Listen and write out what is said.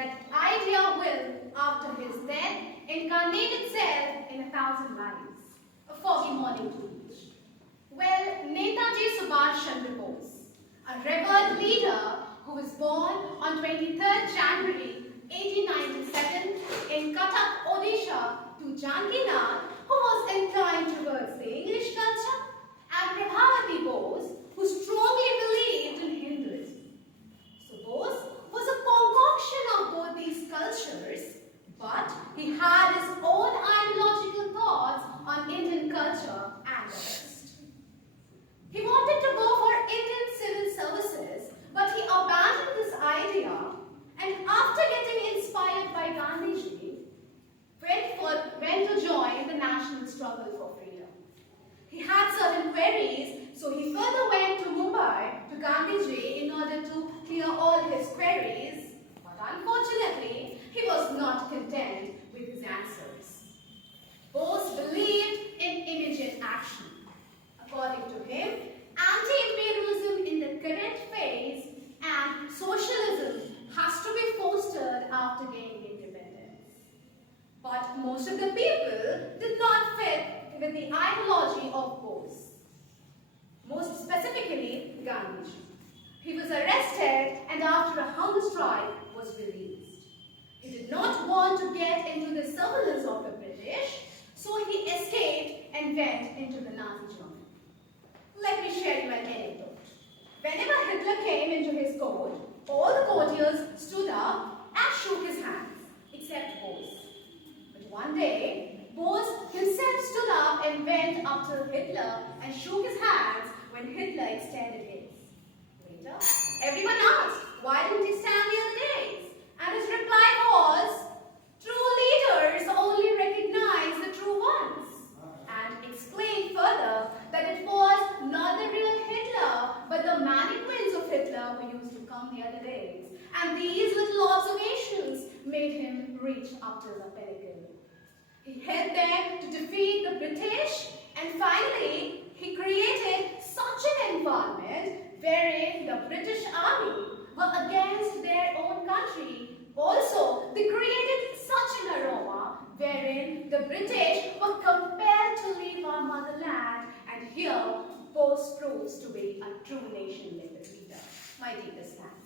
that idea will, after his death, incarnate itself in 1,000 lives. A foggy morning to each. Well, Netaji Subhash Chandra Bose, a revered leader who was born on 23rd January 1897 in Cuttack, Odisha, to Janakinath, who was inclined towards the English culture, and Prabhavati Bose, who strongly believed in Hinduism. So Bose was a concoction of both these cultures, but he had his own ideological thoughts on Indian culture and the West. He wanted to go for Indian civil services, but he abandoned this idea, and after getting inspired by Gandhiji, went to join the national struggle for freedom. He had certain queries, so he further went to Mumbai to Gandhiji in order to clear all his queries, but unfortunately, he was not content with his answers. Bose believed in immediate action. According to him, anti-imperialism in the current phase and socialism has to be fostered after gaining independence. But most of the people did not fit with the ideology of Bose. Most specifically, Gandhiji. He was arrested and after a hunger strike was released. He did not want to get into the surveillance of the British, so he escaped and went into the Nazi Germany. Let me share you an anecdote. Whenever Hitler came into his court, all the courtiers stood up and shook his hands, except Bose. But one day, Bose himself stood up and went up to Hitler and shook his hands when Hitler extended his. Later, everyone asked, why didn't he stand the other days? And his reply was, true leaders only recognize the true ones. And explained further that it was not the real Hitler, but the mannequins of Hitler who used to come the other days. And these little observations made him reach up to the pinnacle. He helped them to defeat the British, and finally, he created such an environment wherein the British army were against their own country. Also, they created such an aroma wherein the British were compelled to leave our motherland, and here Bose proves to be a true nation leader. My deepest thanks.